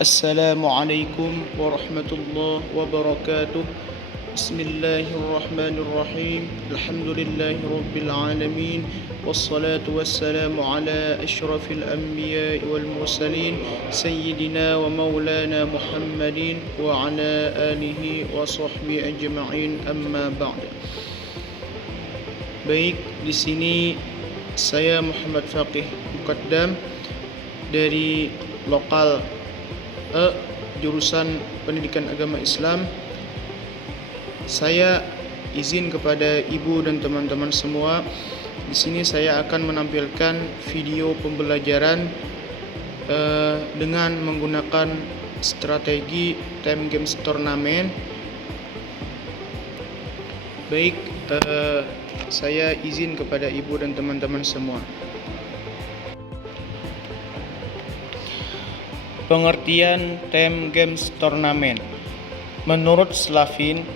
Assalamualaikum warahmatullahi wabarakatuh. Bismillahirrahmanirrahim. Alhamdulillahi rabbil alamin. Wassalatu wassalamu ala asyrafil anbiya'i wal mursalin sayyidina wa maulana Muhammadin wa ala alihi wa sahbihi ajma'in, amma ba'd. Baik, di sini saya Muhammad Faqih Muqaddam dari lokal jurusan Pendidikan Agama Islam. Saya izin kepada ibu dan teman-teman semua, di sini saya akan menampilkan video pembelajaran dengan menggunakan strategi time games turnamen. Baik, saya izin kepada ibu dan teman-teman semua. Pengertian time games turnamen. Menurut Slavin,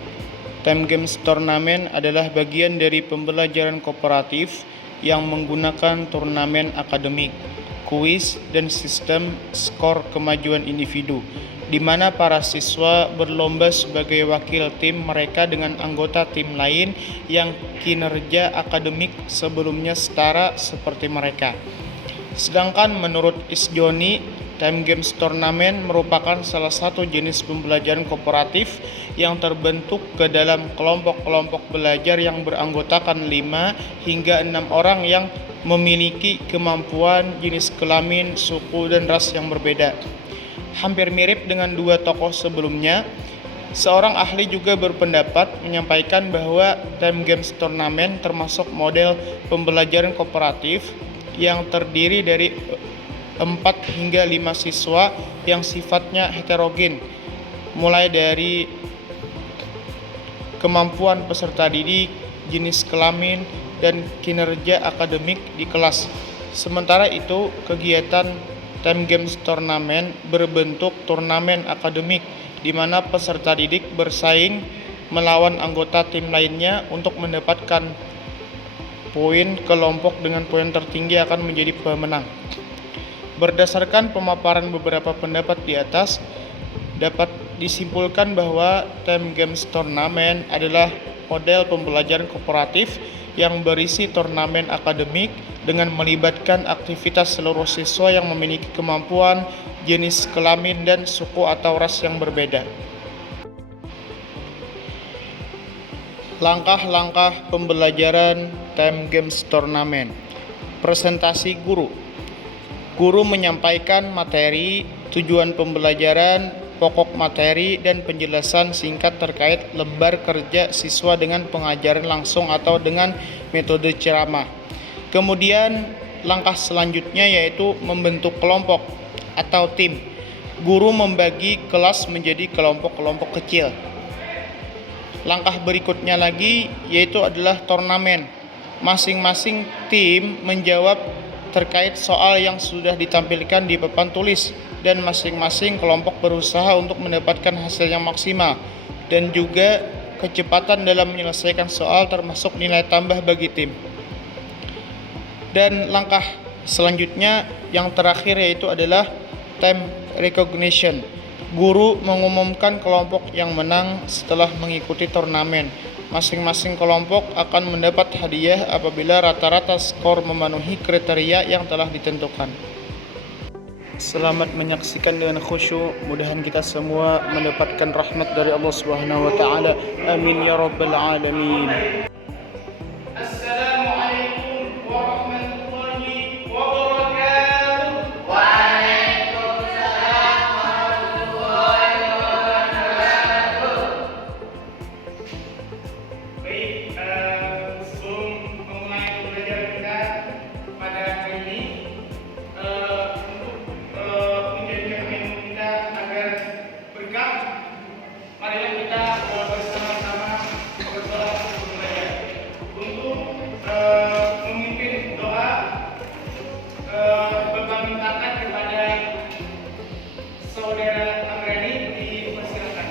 time games turnamen adalah bagian dari pembelajaran kooperatif yang menggunakan turnamen akademik, kuis, dan sistem skor kemajuan individu, di mana para siswa berlomba sebagai wakil tim mereka dengan anggota tim lain yang kinerja akademik sebelumnya setara seperti mereka. Sedangkan menurut Isjoni, time games turnamen merupakan salah satu jenis pembelajaran kooperatif yang terbentuk ke dalam kelompok-kelompok belajar yang beranggotakan 5 hingga 6 orang yang memiliki kemampuan, jenis kelamin, suku, dan ras yang berbeda. Hampir mirip dengan dua tokoh sebelumnya, seorang ahli juga berpendapat menyampaikan bahwa time games turnamen termasuk model pembelajaran kooperatif yang terdiri dari 4 hingga 5 siswa yang sifatnya heterogen, mulai dari kemampuan peserta didik, jenis kelamin, dan kinerja akademik di kelas. Sementara itu, kegiatan time games turnamen berbentuk turnamen akademik, di mana peserta didik bersaing melawan anggota tim lainnya untuk mendapatkan poin. Kelompok dengan poin tertinggi akan menjadi pemenang. Berdasarkan pemaparan beberapa pendapat di atas, dapat disimpulkan bahwa time games turnamen adalah model pembelajaran kooperatif yang berisi turnamen akademik dengan melibatkan aktivitas seluruh siswa yang memiliki kemampuan, jenis kelamin, dan suku atau ras yang berbeda. Langkah-langkah pembelajaran time games turnamen. Presentasi guru. Guru menyampaikan materi, tujuan pembelajaran, pokok materi, dan penjelasan singkat terkait lembar kerja siswa dengan pengajaran langsung atau dengan metode ceramah. Kemudian langkah selanjutnya yaitu membentuk kelompok atau tim. Guru membagi kelas menjadi kelompok-kelompok kecil. Langkah berikutnya lagi yaitu adalah turnamen. Masing-masing tim menjawab terkait soal yang sudah ditampilkan di papan tulis, dan masing-masing kelompok berusaha untuk mendapatkan hasil yang maksimal dan juga kecepatan dalam menyelesaikan soal termasuk nilai tambah bagi tim. Dan langkah selanjutnya yang terakhir yaitu adalah time recognition. Guru mengumumkan kelompok yang menang setelah mengikuti turnamen. Masing-masing kelompok akan mendapat hadiah apabila rata-rata skor memenuhi kriteria yang telah ditentukan. Selamat menyaksikan dengan khusyuk. Mudahan kita semua mendapatkan rahmat dari Allah Subhanahu wa taala. Amin ya rabbal alamin. Assalamualaikum warahmatullahi wabarakatuh. Waalaikumsalam warahmatullahi wabarakatuh. Baik, sebelum memulai pembelajaran kita pada hari ini, untuk menjadikan ilmu kita agar berkah, marilah kita bersama-sama berdoa sebelum belajar. Untuk memimpin doa, Bapak mintakan kepada saudara Amrani dipersilakan.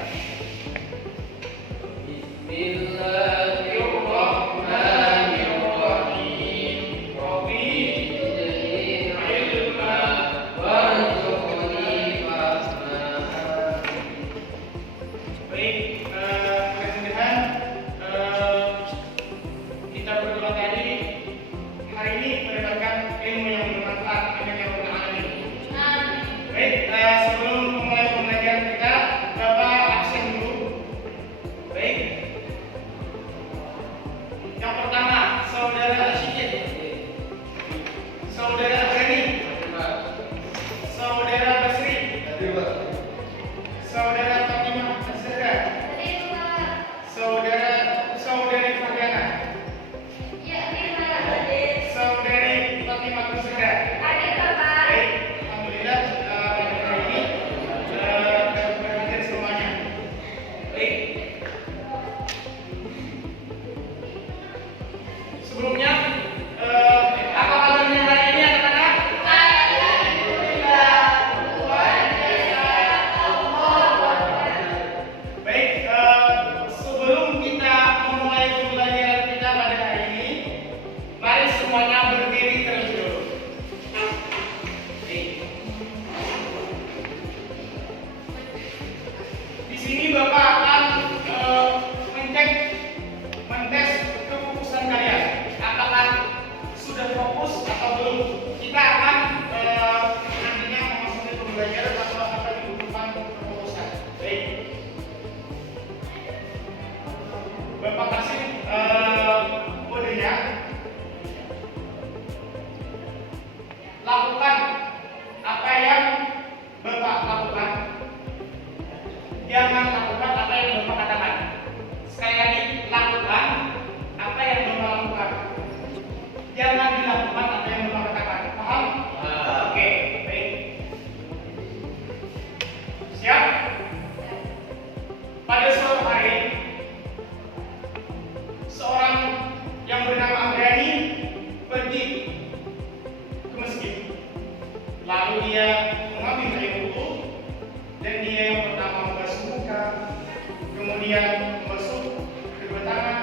Bismillahirrahmanirrahim. Rabbi zidni ilma warzuqni fahma. pembelajaran atau akan dibutuhkan perumusan. Baik. Bapak kasih kodenya. Lakukan apa yang Bapak lakukan. Jangan lakukan apa yang Bapak katakan. Sekali lagi, lakukan apa yang Bapak lakukan. Jangan dilakukan apa yang Bapak katakan. Paham? Oke, baik. Siap? Pada suatu hari, seorang yang bernama Abrani pergi ke masjid. Lalu dia mengambil air wudhu dan dia yang pertama membasuh muka, kemudian membasuh kedua tangan,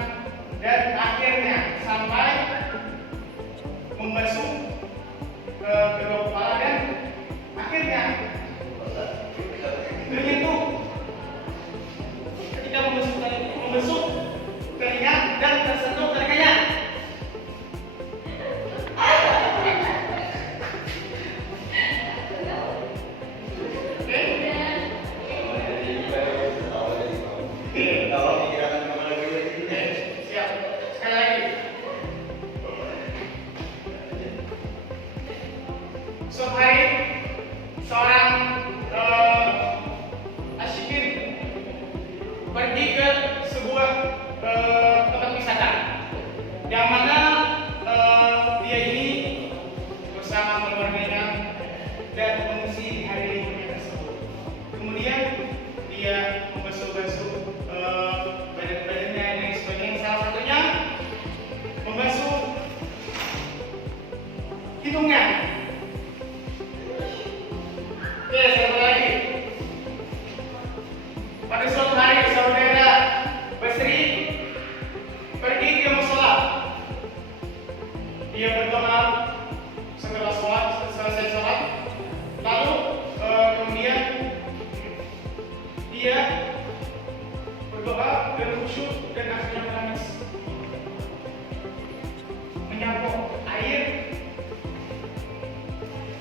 dan akhirnya sampai membasuh kedua kepala dan akhirnya menyentuh ketika membasuh telinga dan tersentuh telinganya. Siap. Sekali lagi. Suatu hari seorang asyikin pergi ke sebuah tempat wisata, yang mana dia ini bersama keluarganya dan mengisi di hari liburnya tersebut. Kemudian dia membasuh-basuh badan-badannya dan sebagainya. Salah satunya membasuh hidungnya. Oke, satu lagi. Pada suatu hari saudara Basri pergi ke musola. Dia berdoa setelah selesai sholat. Lalu kemudian dia berdoa dan khusyuk dan akhirnya menangis, menyapu air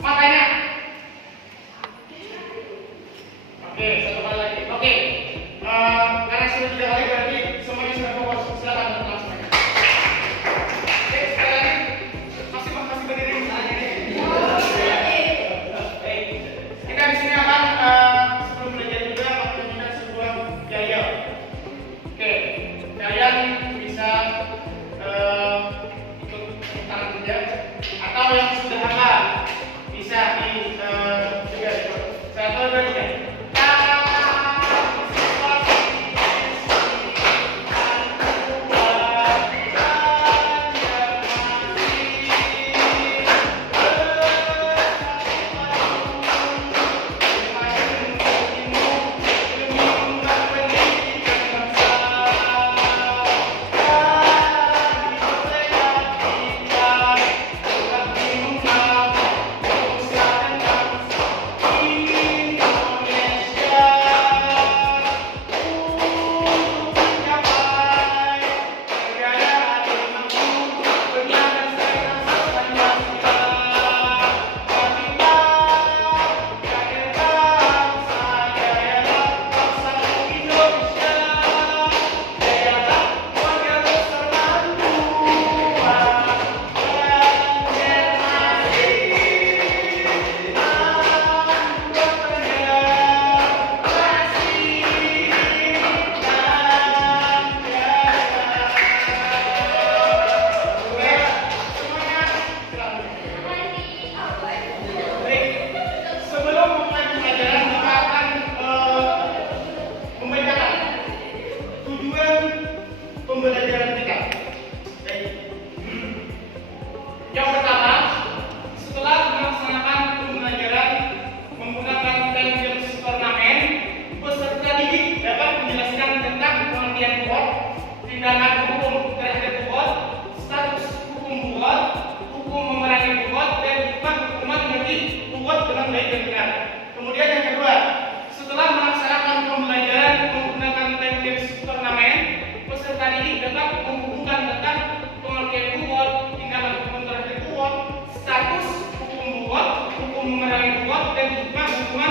matanya. Oke, satu kali lagi. Oke, karena sudah 3 kali berarti semuanya sudah fokus. Silakan teman semuanya. Oke, sekali lagi masih berdiri di sana ini. Baik, kita di sini akan sebelum belajar juga melakukan sebuah yayal. Oke, kalian bisa ikut tangan saja, atau yang sudah hafal bisa juga ikut. 1, 2, 3. Pembelajaran kita. Yang pertama, setelah melaksanakan pembelajaran menggunakan time games turnamen, peserta didik dapat menjelaskan tentang pengertian kuat, tindakan hukum terhadap kuat, status hukum kuat, hukum memerangi kuat, dan hikmah hukuman bagi kuat dengan baik dan benar. Kemudian yang kedua, setelah melaksanakan pembelajaran menggunakan time games turnamen, peserta didik dapat menghubungkan tentang pengertian kuat, tindakan hukum terhadap kuat, status hukum kuat, hukum memerangi kuat, dan hikmah hukuman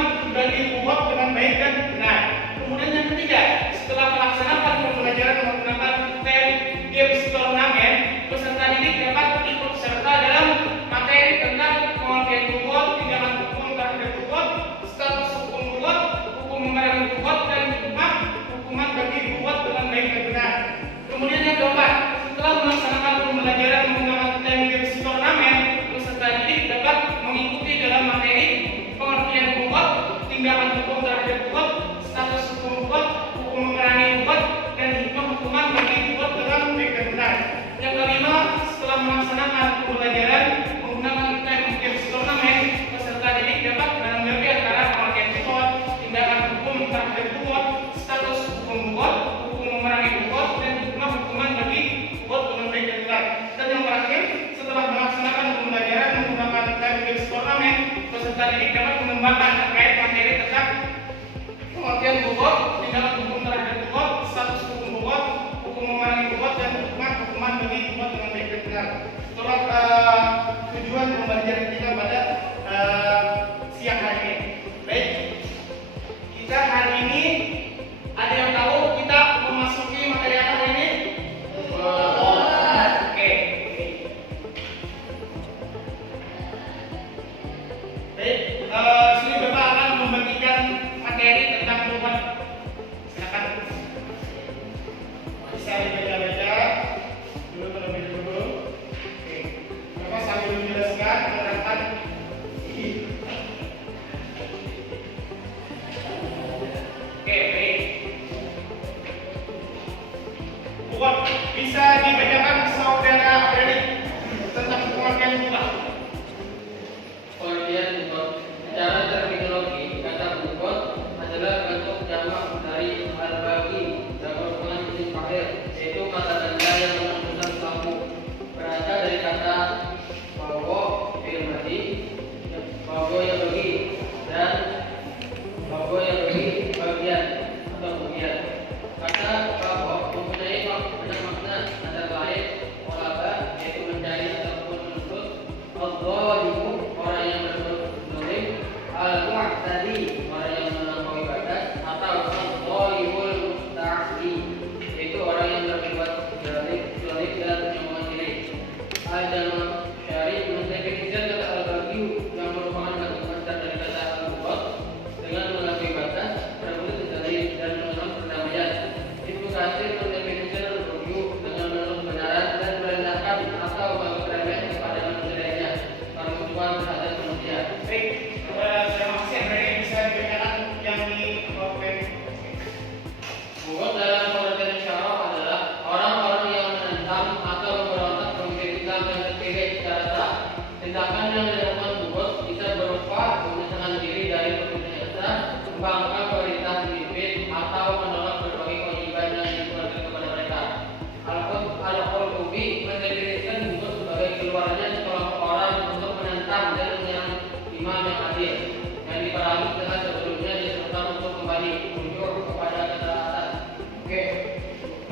yang kedua. Pengertian bubot. Secara terminologi, kata bubot adalah bentuk jamak dari al-bagi yang merupakan jenis akhir, yaitu kata ganda yang menunjukkan lampu. Berasal dari kata bawo yang bagi dan bawo yang bagi bagian atau bagian. Kata bawo mempunyai banyak makna, antara lain olahraga yaitu mencari ataupun menuntut, al-dhalimu orang yang berbuat zalim, al-mu'tadi orang yang melampaui batas, atau al-dhalimul musta'di yaitu orang yang berbuat zalim dan menyembah diri. Al-Jalal Syarif mendefinisikan kata al-baghi yang merupakan bentuk masdar dari kata al-bughat dengan melampaui batas, berbuat zalim dan menolak perdamaian. Ibnu Katsir mendefinisikan al-baghi dengan menolak kebenaran dan merendahkan atau menganggap remeh kepada manusia lainnya, permusuhan terhadap manusia. Baik, terima kasih. Berarti bisa dibacakan yang di PowerPoint. Bughat dalam pengertian syarah adalah orang-orang yang menentang atau memberontak pemimpin Islam yang terpilih secara sah. Tindakan yang dilakukan bughat bisa berupa memisahkan diri dari pemerintah yang sah, membangkang pemerintah pemimpin, atau menolak berbagai kewajiban yang dikeluarkan kepada mereka. Al-Qurtubi mendefinisikan bughat sebagai keluarnya sekelompok orang untuk menentang dan menyerang imam yang adil, yang diperangi dengan sebelumnya disertai untuk kembali menuju kepada ketaatan. Oke.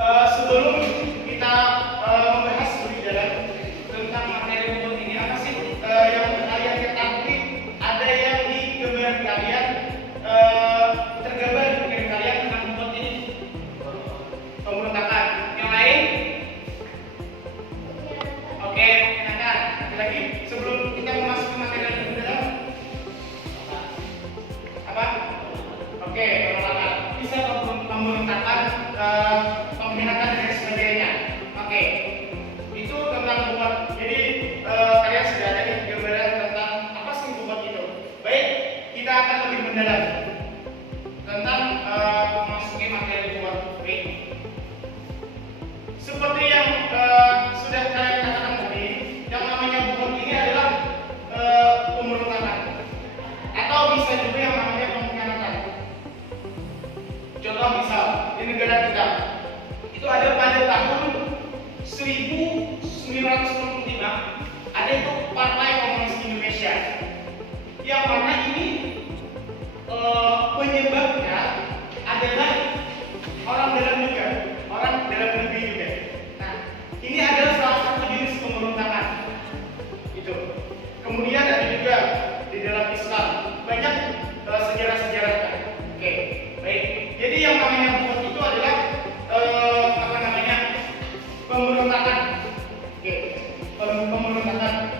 Sebelum kita membahas lebih dalam tentang materi bubut ini, apa sih yang kalian ketahui? Ada yang di gambaran kalian tergambar di pikiran kalian tentang bubut ini? Pemberontakan. Yang lain? Oke, menyenangkan. Lagi sebelum kita memasuki materi lebih dalam, apa? Oke, pemberontakan. Bisa pemberontakan, pemberhentian dan sebagainya. Oke, itu tentang bubut. Jadi kalian sudah ada nih gambaran tentang apa sih bubut itu. Baik, kita akan lebih mendalam tentang memasuki materi bubut. Baik. Seperti yang sudah kalian katakan tadi, yang namanya bubut ini adalah pemberontakan, atau bisa juga yang namanya pengkhianatan. Contoh misal di negara kita itu ada pada tahun 1965 ada itu Partai Komunis Indonesia, yang mana ini penyebabnya adalah orang dalam negeri juga. Nah, ini adalah salah satu jenis pemberontakan itu. Kemudian ada juga di dalam Islam banyak sejarah-sejarahnya. Oke, baik. Jadi yang namanya bubut itu adalah pemberontakan. Oke, pemberontakan.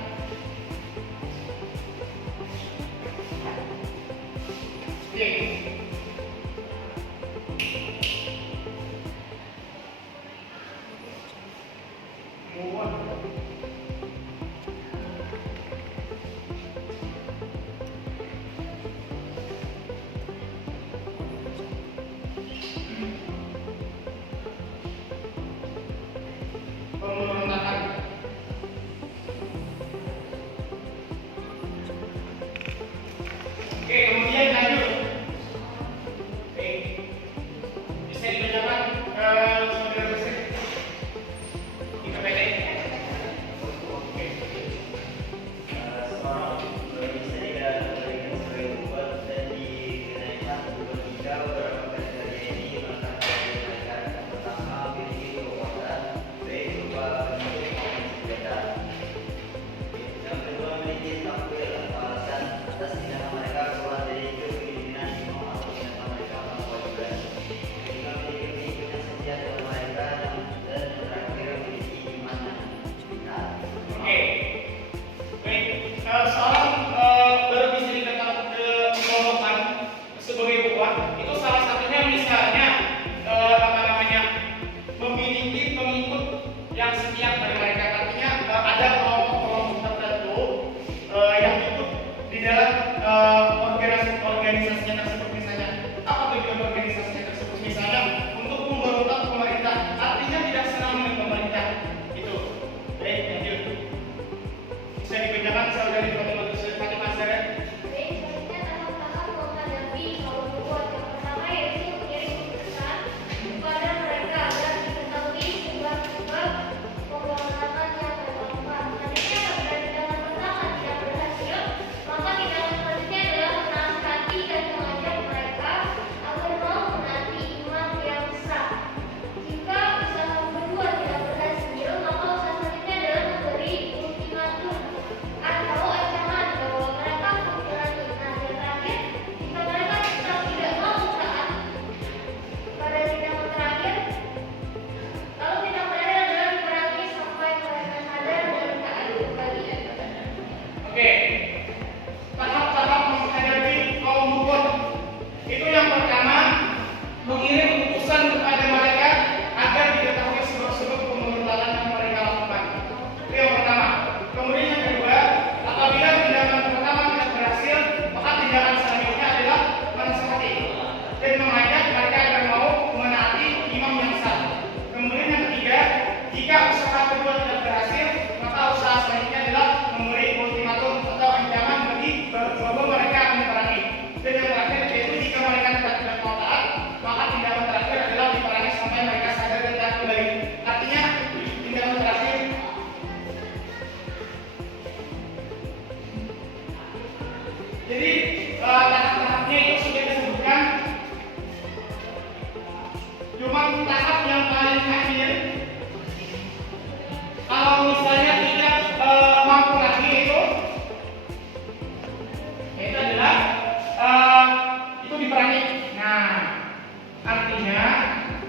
Oke. Pemberontakan. Oke, kemudian lanjut. Oke, bisa dibacakan saudara besar. Kita pendek. Oke. Seorang bisa dikategorikan sebagai bubut dan dikenakan bubut jika beberapa kriteria ini melengkapi mereka. Yang pertama, memiliki kekuatan baik berupa penyakit maupun senjata. Yang kedua, memiliki tampil atau alasan atas tindakan mereka keluar dari kepemimpinan imam atau tindakan mereka melakukan kewajiban. Ketiga, memiliki keyakinan setia dalam mereka, dan terakhir memiliki iman yang vital. Oke. Baik, seorang baru bisa dikelompokkan sebagai bubut itu salah satunya misalnya memiliki pengikut yang setia pada mereka. Artinya ada kelompok-kelompok tertentu yang ikut di dalam organisasinya tersebut. Misalnya apa tujuan organisasinya tersebut? Misalnya untuk memberontak pemerintah, artinya tidak senang dengan pemerintah. Itu. Baik, lanjut. Bisa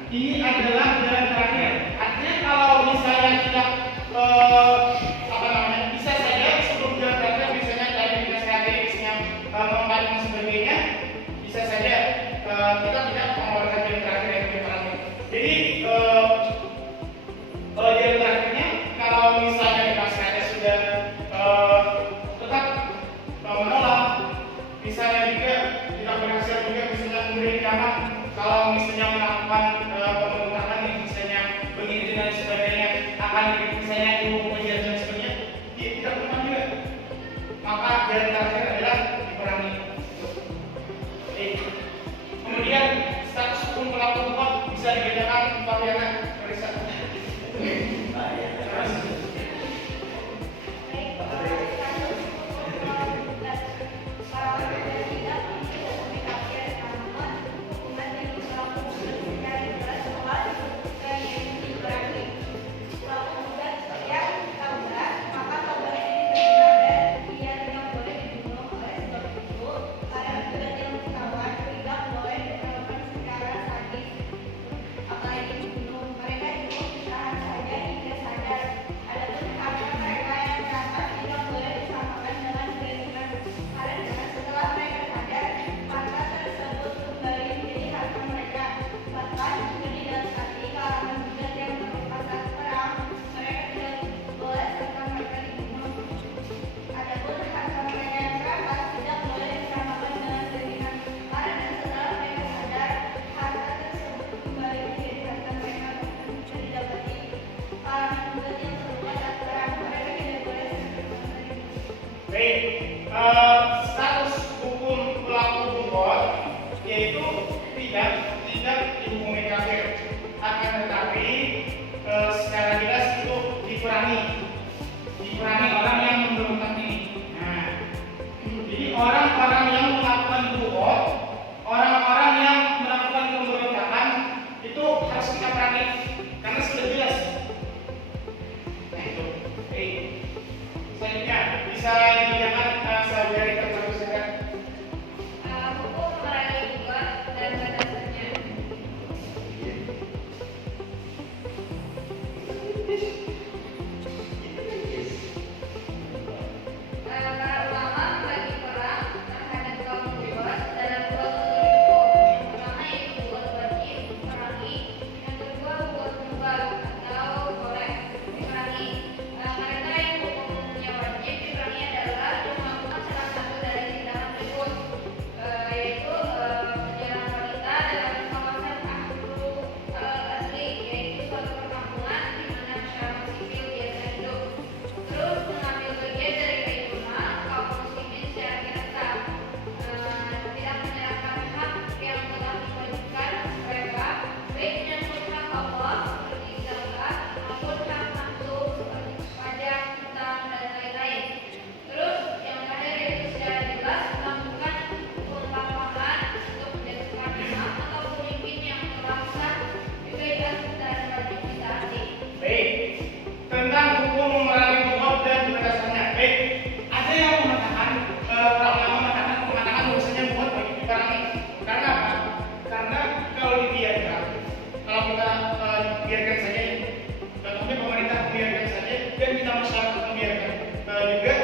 ini adalah jalan terakhir. Artinya kalau misalnya kita bisa saja sebelum jalan terakhir, misalnya tadi kita strategisnya membangun dan sebagainya, bisa saja kita tidak mengeluarkan jalan terakhir yang kita alami. Jadi kalau jalan terakhirnya, kalau misalnya masyarakat sudah tetap menolak, misalnya juga tidak berhasil juga misalnya memberi rekaman, kalau misalnya melakukan pemerintahan yang misalnya begini dan sebagainya akan misalnya ilmu pengajaran dan sebagainya, dia tidak pernah juga, maka jalan terakhir adalah diperangi. Kemudian status hukum pelaku hukum bisa dibedakan varian perisak. Status hukum pelaku hukum yaitu tidak dihukumi kafir, akan tetapi secara jelas itu diperangi orang yang memberontak ini. Nah, jadi orang-orang yang melakukan hukum, orang-orang yang melakukan pemberontakan itu harus kita perangi karena sudah jelas. Nah itu, selanjutnya bisa dibedakan saudari tertentu saja. Hukum memerangi juga dan batasannya. Para ulama membagi perang terhadap kaum bebas dalam dua kategori hukum. Pertama yaitu hukum wajib diperangi, yang kedua hukum mubah atau boleh diperangi. Mereka yang hukumnya wajib diperangi adalah yang melakukan salah satu dari tindakan berikut, yaitu penjarahan wanita dalam kawasan asli, yaitu suatu perkampungan di mana masyarakat sipil biasa hidup. Terus mengambil bagian dari kehidupan kaum muslimin secara nyata, tidak menyerahkan hak yang telah diwajibkan mereka, baik menyangkut hak Allah seperti zakat maupun hak makhluk seperti pajak, hutang dan lain-lain. Terus yang terakhir yaitu secara jelas melakukan hukum lapangan untuk menjatuhkan imam atau pemimpin yang telah sah diberikan dan wajib ditaati. Baik, tentang hukum memerangi hukum dan batasannya. Baik, ada yang mengatakan bahwasanya buat wajib diperangi. Karena apa? Karena kalau dibiarkan, kalau kita biarkan saja, tentunya pemerintah membiarkan saja dan kita masyarakat membiarkan juga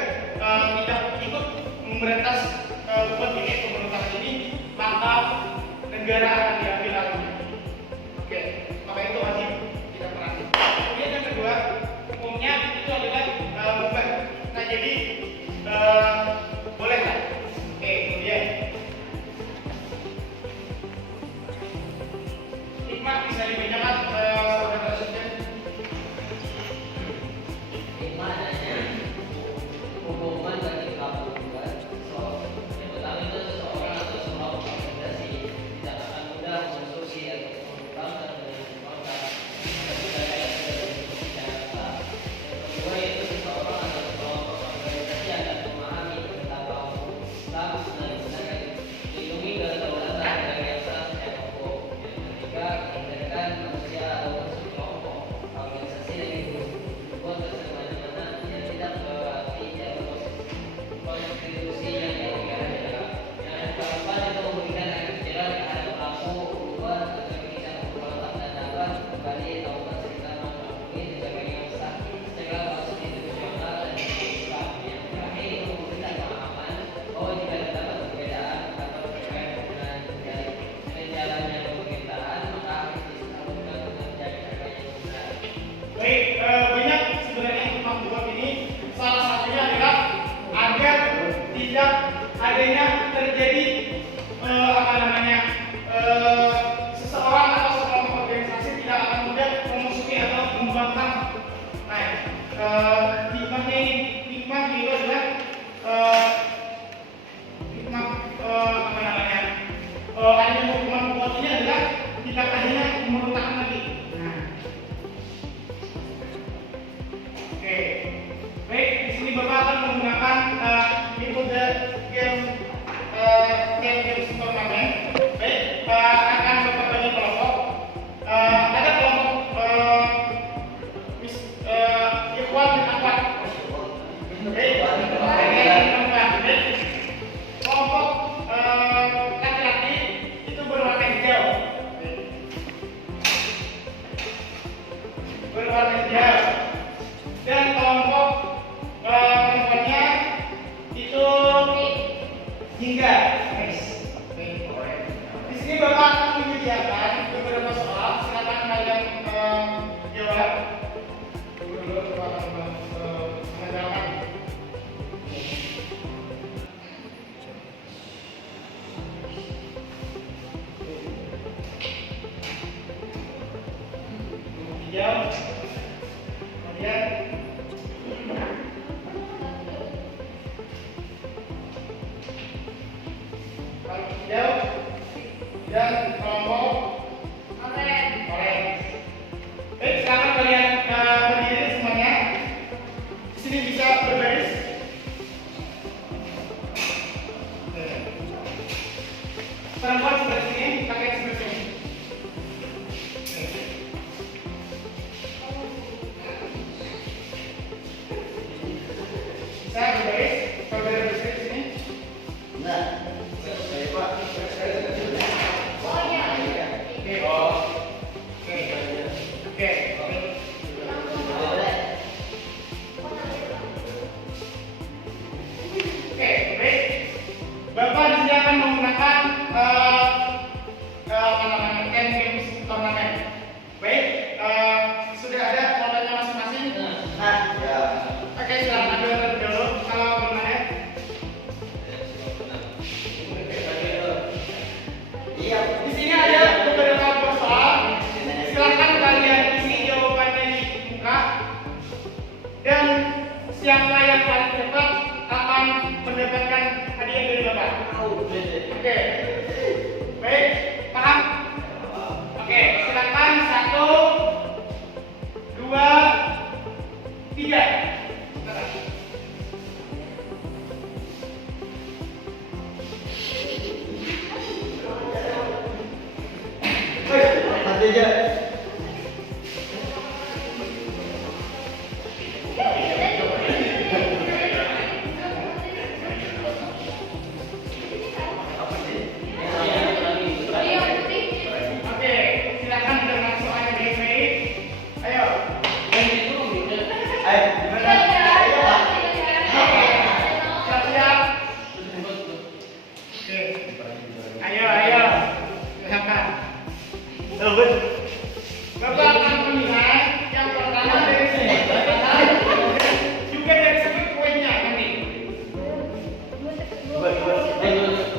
tidak ikut memberantas buat ini pemerintahan ini, maka negara akan diambil alihnya. Oke, maka itu wajib kita perangi. Kemudian yang kedua, hukumnya itu adalah mubah. Nah jadi boleh lah. Oke, kemudian hikmah bisa dibedakan saudara tersebut. Hikmah adanya hukuman bagi pelaku hukum. Yang pertama itu seseorang atau sekelompok organisasi tidak akan mudah mengonsumsi atau mengembang dan mengembangkan budaya yang sudah dimiliki Jakarta. Yang kedua yaitu seseorang atau sekelompok organisasi akan memahami tentang kaum Islam dan benar dilindungi kedaulatan negara secara hukum. Yang ketiga, menghindarkan manusia atau sekelompok organisasi yang dibuat tersemana-mana yang tidak melewati jalur konstitusi yang diajarkan. Yang keempat itu memberikan efek jerah terhadap pelaku hukum agar bisa memperoleh dan adanya hukuman pokok ini adalah kita adanya memerlukan lagi. Nah, oke, baik. Di sini Bapak akan menggunakan metode game turnamen. Baik, akan Bapak bagi kelompok. Ada kelompok Ikhwan dan Akhwat. Baik, kelompok laki-laki itu berwarna hijau. Berwarna hijau. Dan kelompok perempuannya itu jingga. Di sini Bapak akan menyediakan beberapa soal. Silakan kalian jawab. Dulu Bapak akan mengajarkan. Hijau. Kemudian hijau dan kelompok orange. Baik, sekarang kalian berdiri semuanya. Di sini bisa berbaris. Perempuan sebelah sini, kakek sebelah sini. Bisa berbaris, saudara berbaris di sini. Oke, baik. Bapak di sini akan menggunakan Ten Games turnamen. Baik, sudah ada polanya masing-masing. Oke, silakan ambil terlebih dahulu kalau belum ada. Di sini ada beberapa persoalan. Silakan kalian isi jawabannya di muka. Dan siapa yang paling cepat akan mendapatkan hadiah dari Bapak. Oke. Baik, paham? Oke, silakan 1, 2, 3. Oke, silakan dengan soalnya baik-baik. Ayo. Siap-siap. Oke. Ayo. Silakan. Bapak akan menilai yang pertama dari sini. Juga dari segi kuenya nanti.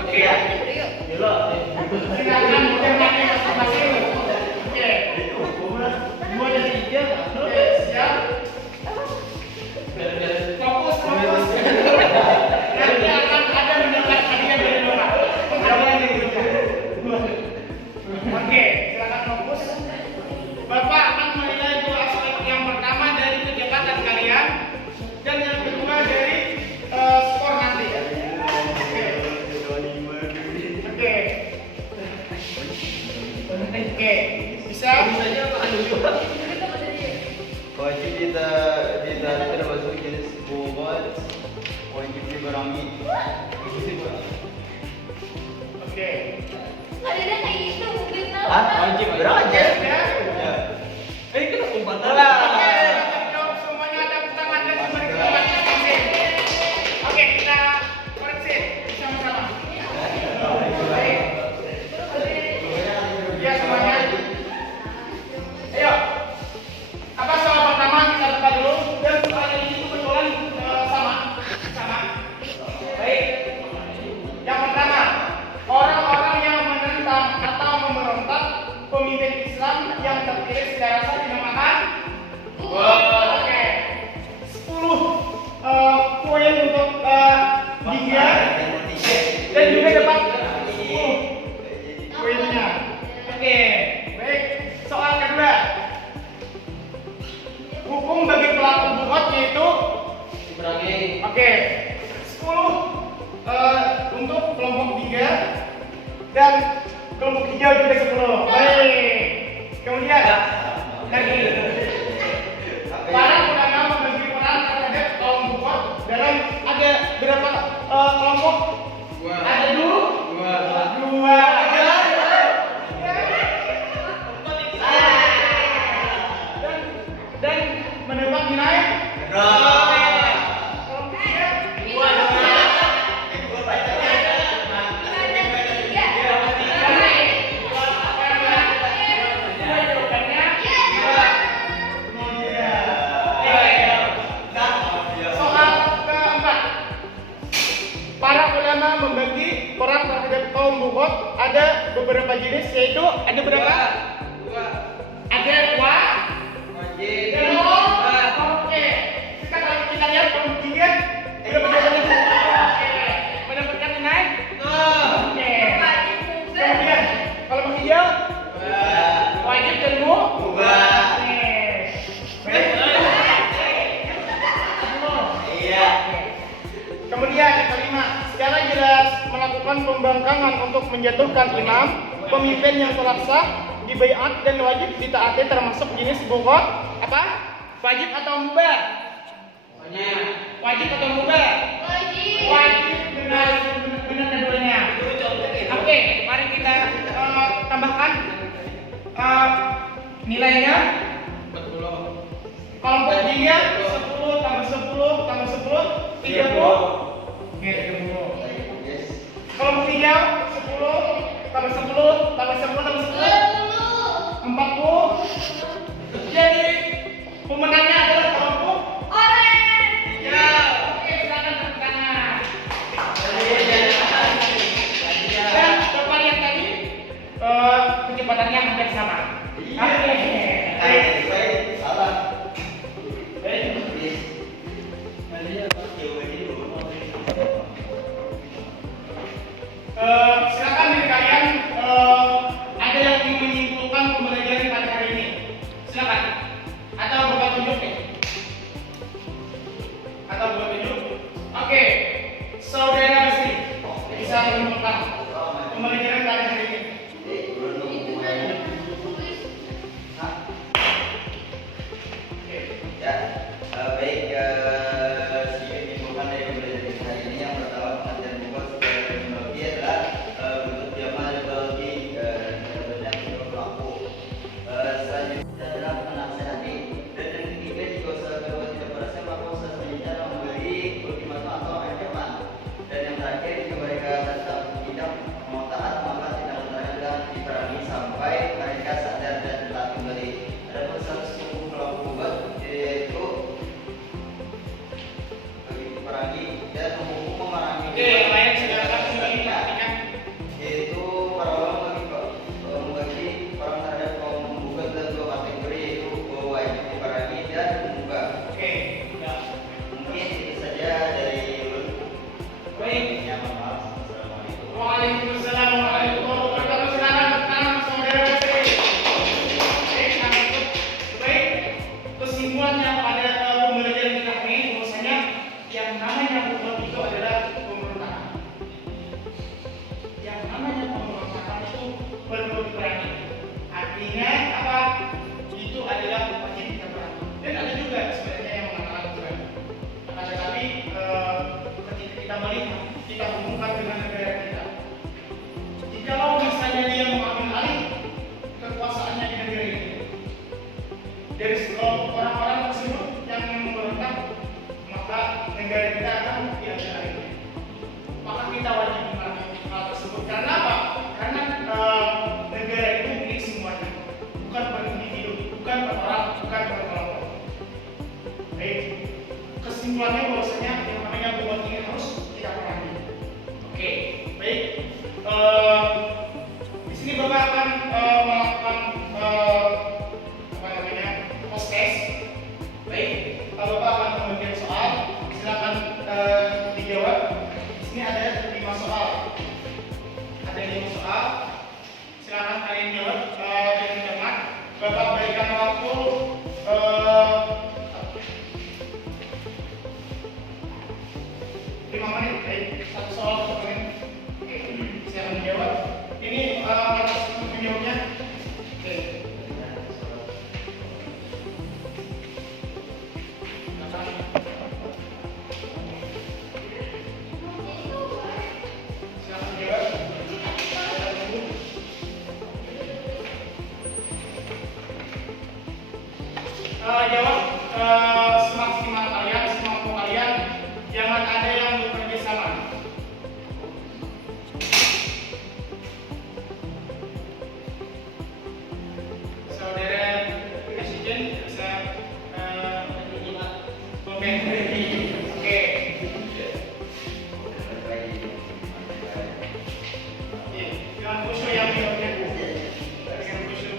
Oke. Silakan mencermati masing-masing. Oke. 2 dan 3. Oke, siap. Fokus. Nanti akan ada mendapat hadiah dari Bapak. Oke, silakan fokus. Bapak akan menilai 2 aspek. Yang pertama dari kecepatan kalian dan yang kedua dari skor nanti. Oke, bisa? Wajib kita termasuk jenis bobot, wajib dikurangi. Oke. Wajib belajar. Kita umpatan. Semuanya ada tangan dan diberi kekuatan masing-masing. Oke, kita koreksi sama-sama. Baik. Ya semuanya. Ayo. Apa soal pertama kita buka dulu dan soal ini kebetulan sama. Baik. Yang pertama, orang-orang yang menentang atau memberontak pemimpin Islam Dan kelompok hijau juga 10. Baik. Kemudian lagi. Para ulama membagi peran terhadap kaum bukhot dalam ada berapa kelompok? Ada dua aja. Dan menebak nilai membagi peran terhadap kaum bukhot ada beberapa jenis, yaitu ada berapa? Ada dua. Oke. Sekarang kita lihat kelompok tiga berapa jawabannya? Oke. Mendapatkan nilai? Oke. Kemudian kelompok hijau wajib ilmu. Kemudian yang kelima, secara jelas melakukan pembangkangan untuk menjatuhkan imam, pemimpin yang telah sah, dibaiat dan wajib ditaati termasuk jenis bukhot apa? Wajib atau mubah? Wajib atau mubah? Wajib, benar keduanya. Oke, mari kita tambahkan nilainya. Kelompok 3 10 tambah 10 tambah 10 30. Oke, 30. Kelompok hijau 10 tambah 10 tambah 10 tambah 10 40. Jadi pemenangnya adalah kelompok orange. Ya, oke, silakan tepuk tangan. Dan coba lihat tadi kecepatannya hampir sama. Salah. Silakan dari kalian Jawab semaksimal kalian, semampu kalian. Jangan ada yang bekerja sama. Saudara Presiden bisa komen. Oke. Jangan khusyuk yang jawabnya. Jangan khusyuk.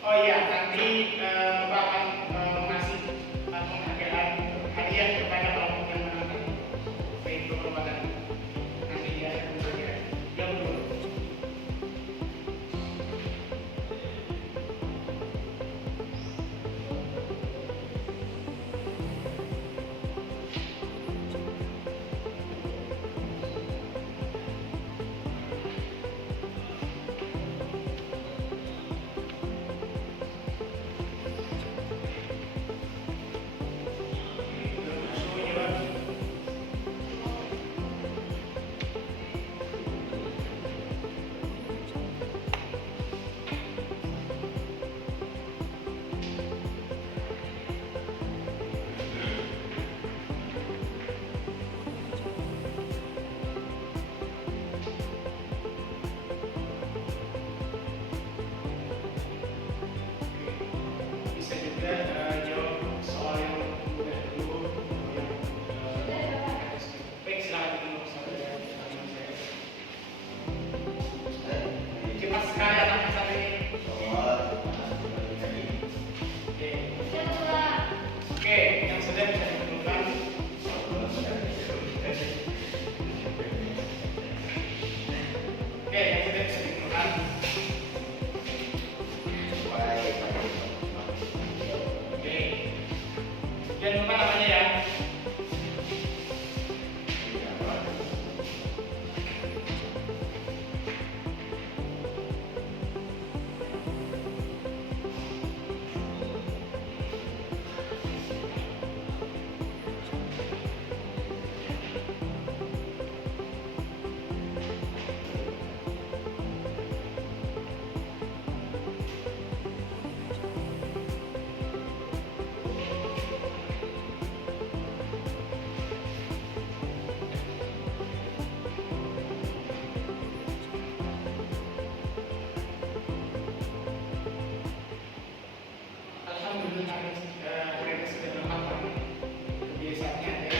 Oh iya, nanti Bapak akan mengasih penghargaan hadiah kepada kelompok yang menang. Baik, itu merupakan nanti ya kemudian jam dulu. Bisa juga jawab soal yang mudah dulu, yang baik, silakan dulu saudara. Cepat sekali anak satu ini. Oke, yang sudah bisa ditentukan. Oke, yang sudah bisa ditentukan. Oke, jangan lupa namanya ya. Alhamdulillah, mereka sudah melakukan kebiasaannya ada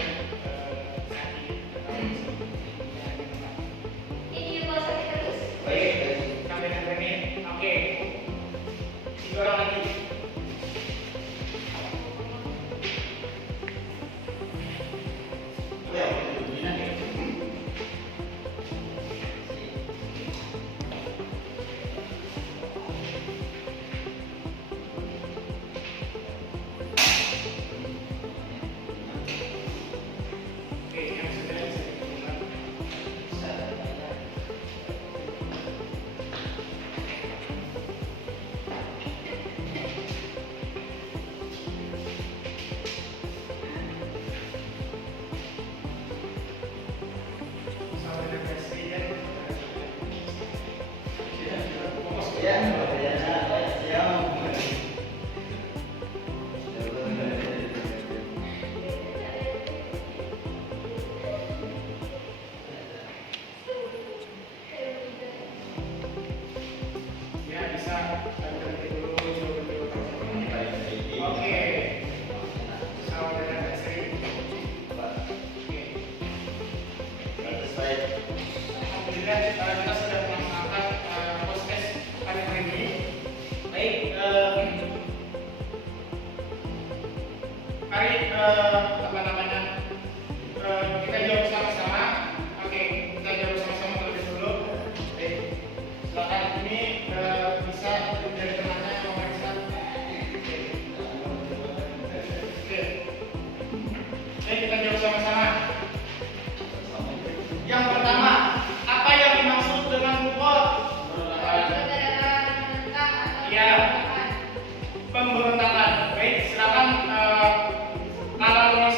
sakit Ini buat sakit terus. baik, sampai dengan ini. Oke, 3 orang lagi. Oke, yang sudah bisa ditentukan. Saudara Presiden, ya bisa berhenti dulu, coba dulu. Oke, saudara Presiden. Oke. Alhamdulillah kita sudah melaksanakan proses hari ini. Baik, mari apa namanya kita jawab sama-sama. Oke, kita jawab sama-sama terlebih dulu. Baik, silakan ini bisa dari temannya memeriksa. Oke, baik kita jawab sama-sama. Yang pertama, apa yang dimaksud dengan bukot? Ya, pemberontakan. Baik, silakan kalau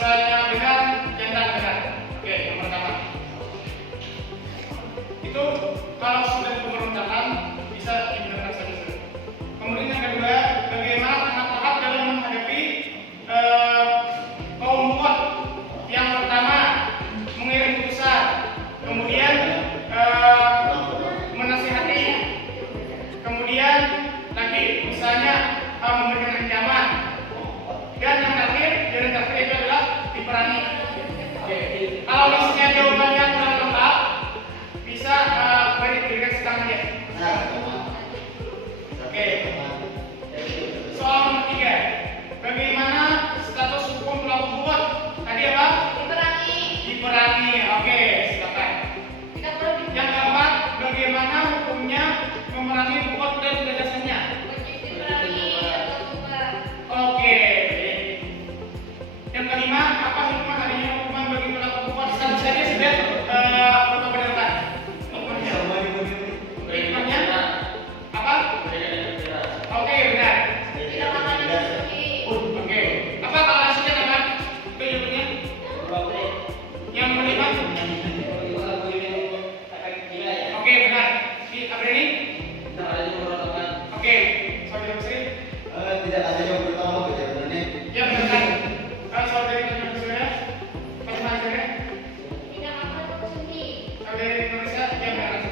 Indonesia yang merah.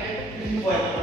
Buat